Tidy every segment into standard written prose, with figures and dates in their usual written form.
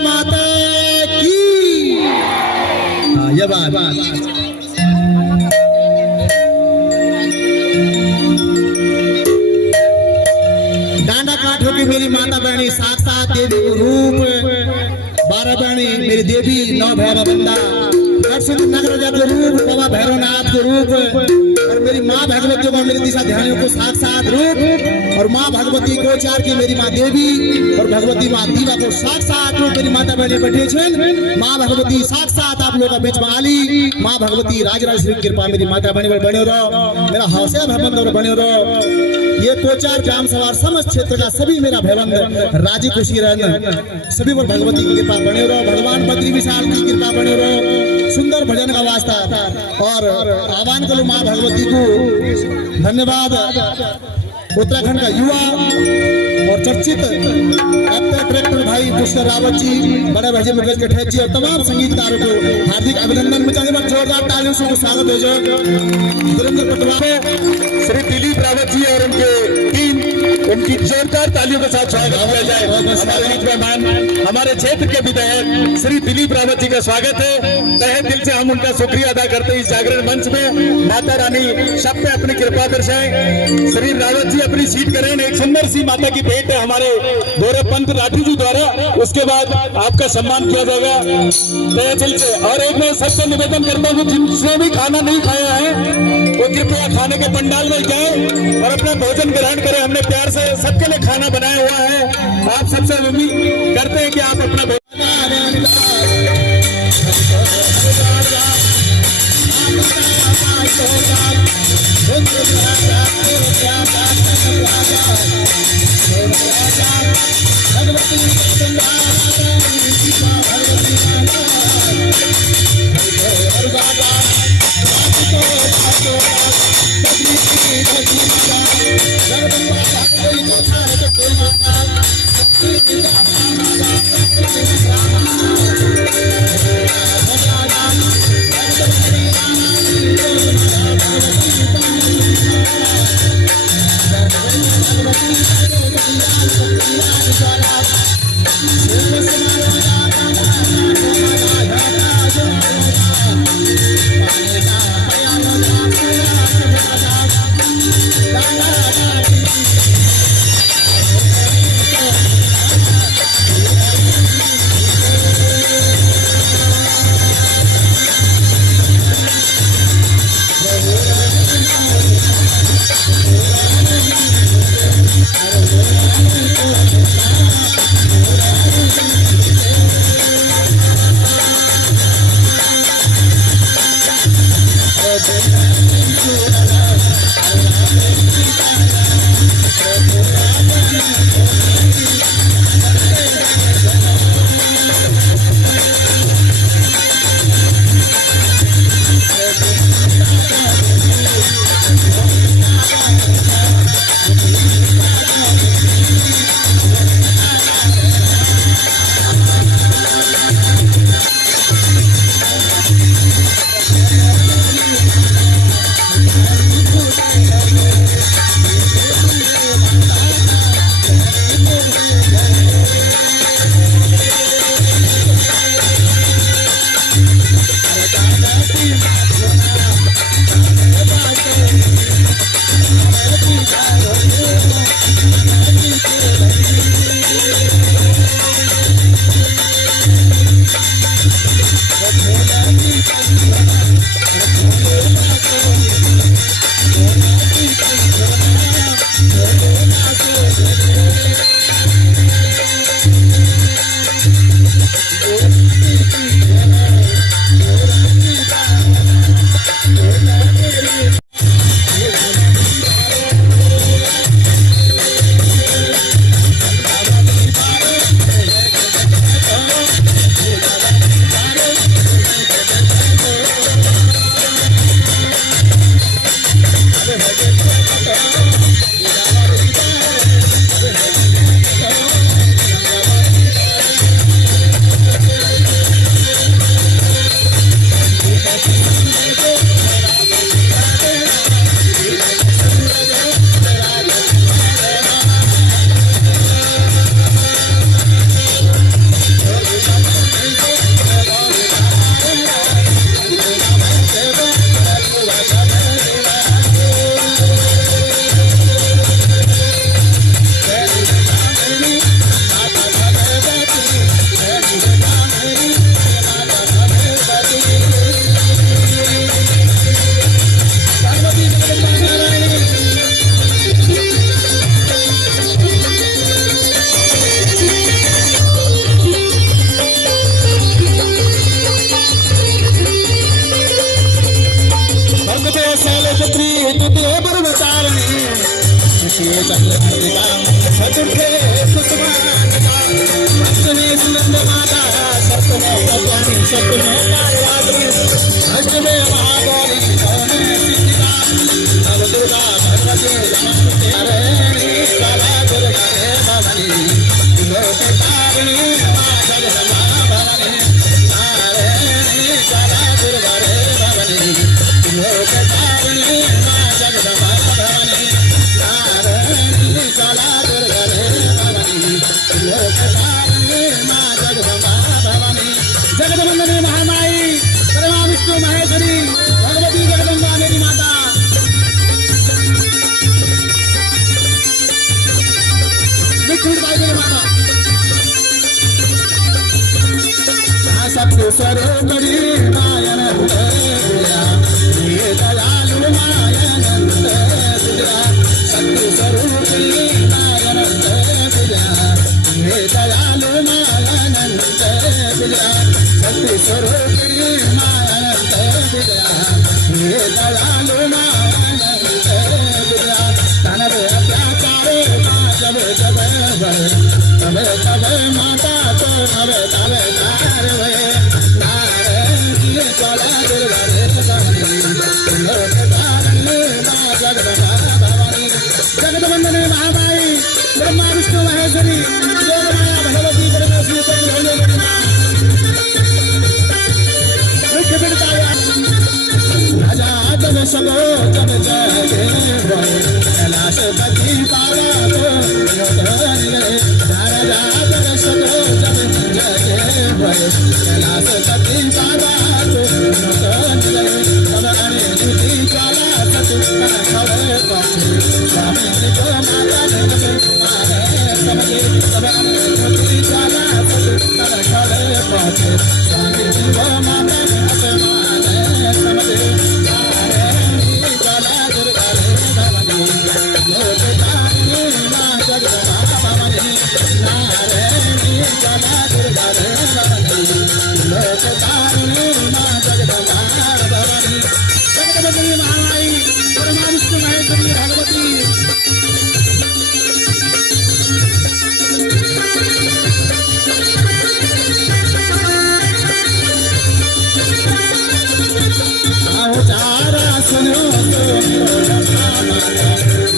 माता की। हाँ ये बात डांडा काट होगी मेरी माता बहनी साक्षात देवी को रूप 12 बहनी मेरी देवी 9 भैरव बंदा नगर के रूप बाबा भैरवनाथ के रूप और मेरी माँ भगवती को मेरी दिशा ध्यानियों को साक्षात रूप और माँ भगवती गोचार की मेरी माँ देवी और भगवती माँ दीवा को साक्षात रूप मेरी माता बहनी बैठे छे। माँ भगवती साक्षात आप लोगों का बीच में आली। माँ भगवती राजराज श्री कृपा मेरी माता बहनी पर बने रहो, मेरा हौसला भगवंत और बने रहो। ये कोचार ग्राम सवार समस्त क्षेत्र का सभी मेरा भगवंत राजी खुशी रहना सभी पर भगवती की कृपा बने रहो। भगवान बद्री विशाल की कृपा बने रहो। सुंदर भजन का वास्ता और आह्वान करो माँ भगवती को धन्यवाद। उत्तराखंड का युवा और चर्चित ट्रैक्टर भाई पुष्कर रावत जी, बड़े भाई मुकेश कठेत जी और तमाम संगीतकारों को हार्दिक अभिनंदन। मचाने पर जोरदार तालियों से स्वागत हो जाए। सुरेंद्र पटवारी श्री दिलीप रावत जी और उनके टीम उनकी जोरदार तालियों के साथ स्वागत किया जाए। हमारे बीच मेहमान हमारे क्षेत्र के विधायक श्री दिलीप रावत जी का स्वागत है। तहे दिल से हम उनका शुक्रिया अदा करते हैं। इस जागरण मंच में माता रानी सब पे अपनी कृपा दर्शाए। श्री रावत जी अपनी सीट करें। एक सुंदर सी माता की भेंट है हमारे गौरव पंत राठी जी द्वारा, उसके बाद आपका सम्मान किया जाएगा तहे दिल से। और एक मैं सबसे निवेदन करता हूँ जिनसे भी खाना नहीं खाया है वो कृपया खाने के पंडाल में जाए और अपना भोजन ग्रहण करें। हमने प्यार से सबके लिए खाना बनाया हुआ है। आप सबसे उम्मीद करते हैं कि आप अपना भोजन चंद्रमालिका चतुर्थे कुसुमालिका अष्टमे सुनंद माता सप्तमे भगवानी सप्तमे कालरात्रि अष्टमे महागौरी नवमे सिद्धिका नव दुर्गा भगवती नमस्ते हरे काला दुर्गा हे भवानी लोकतारिणी मां जगदम्बा भवानी नारायणी काला दुर्गा हे भवानी लोकतारिणी मां जगदम्बा भवानी नारायणी काला दुर्गा हे भवानी लोकतारिणी मां जगदम्बा भवानी जगदम्बा महामाई परमा विष्णु महेश्वरी भगवती जगदम्बा मेरी माता विठुरबाई मेरी माता सत्य स्वरूपी मायनंद विद्या ये दयालु मायनंद विद्या सत्य स्वरूपी मायनंद विद्या ये दयालु मायनंद विद्या सत्य स्वरूपी मायनंद विद्या ये दयालु मायनंद विद्या तनव अत्याचार जब जब तब तब माता तो तब तब नारवे नारायणी काला दुर्गा हे भवानी लोकतारिणी मां जगदम्बा भवानी जगदम्बा महामाई ब्रह्मा विष्णु महेश्वरी योगमाया भगवती परमेश्वरी ब्रह्मदेवी मां मुख्य पिताया राजा जब सबो जब जगे कैलाश पति पावा तो योधन ले राजा जब सबो जब जगे कैलाश पति पावा तो योधन ले तब अने दुति ज्वाला सतु खड़े पहुंचे स्वामी ने जो माता ने मारे समझे तब अने दुति ज्वाला सतु खड़े पहुंचे स्वामी ने जो माता ने मारे समझे नारायणी काला दुर्गा हे भवानी लोकतारिणी मां जगदम्बा भवानी नारायणी काला दुर्गा हे भवानी लोकतारिणी मां जगदम्बा भवानी जगदम्बा महामाई परमा विष्णु महेश्वरी भगवती चारा सुनो तो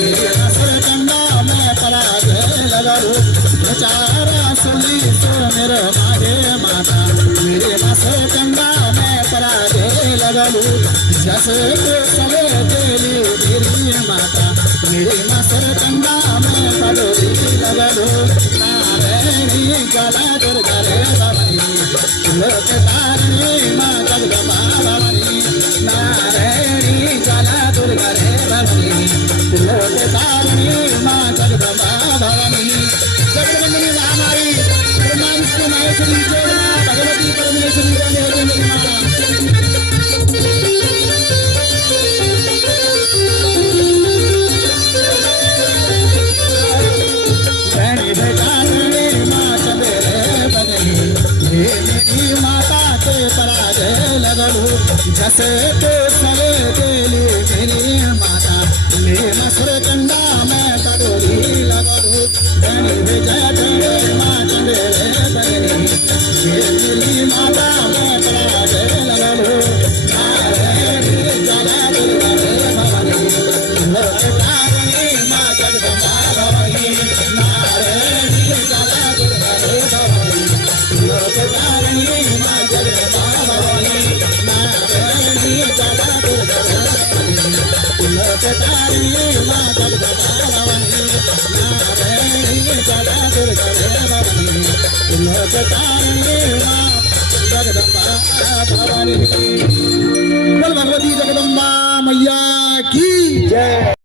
मेरे असर कंगा मैं पराग लगाऊ चारा सुनी तो मेरे मागे माता मेरे असर कंगा मैं पराग लगाऊ जैसे तो सवे तेरी मेरी माता मेरे मसर कंगा मैं पड़ोरी लगाऊ नारायणी काला दुर्गा हे भवानी लोकतारिणी मां जगदम्बा भवानी नारायणी काला दुर्गा हे भवानी लोकतारिणी मां जगदम्बा भवानी जगदम्बा महामाई ब्रह्मा विष्णु महेश्वरी योगमाया भगवती परमेश्वरी ब्रह्मदेवी माता शनि बेटा मेरी माँ चंदेरे बदली ये मेरी माता के पराग लगलू जैसे तो सवे देली मेरी माता ले मसर कंडा मैं तड़ोरी लगलू धनी विजय मेरी माँ चंदेरे बदली ये मेरी माता मैं पराग लगलू नारायणी काला दुर्गा हे भवानी लोकतारिणी मां जगदम्बा भवानी नारायणी काला दुर्गा हे भवानी लोकतारिणी मां जगदम्बा भवानी नारायणी काला दुर्गा हे भवानी लोकतारिणी मां जगदम्बा भवानी नारायणी काला दुर्गा हे भवानी लोकतारिणी मां जगदम्बा भवानी बोल भगवती जगदम्बा मैया की जय।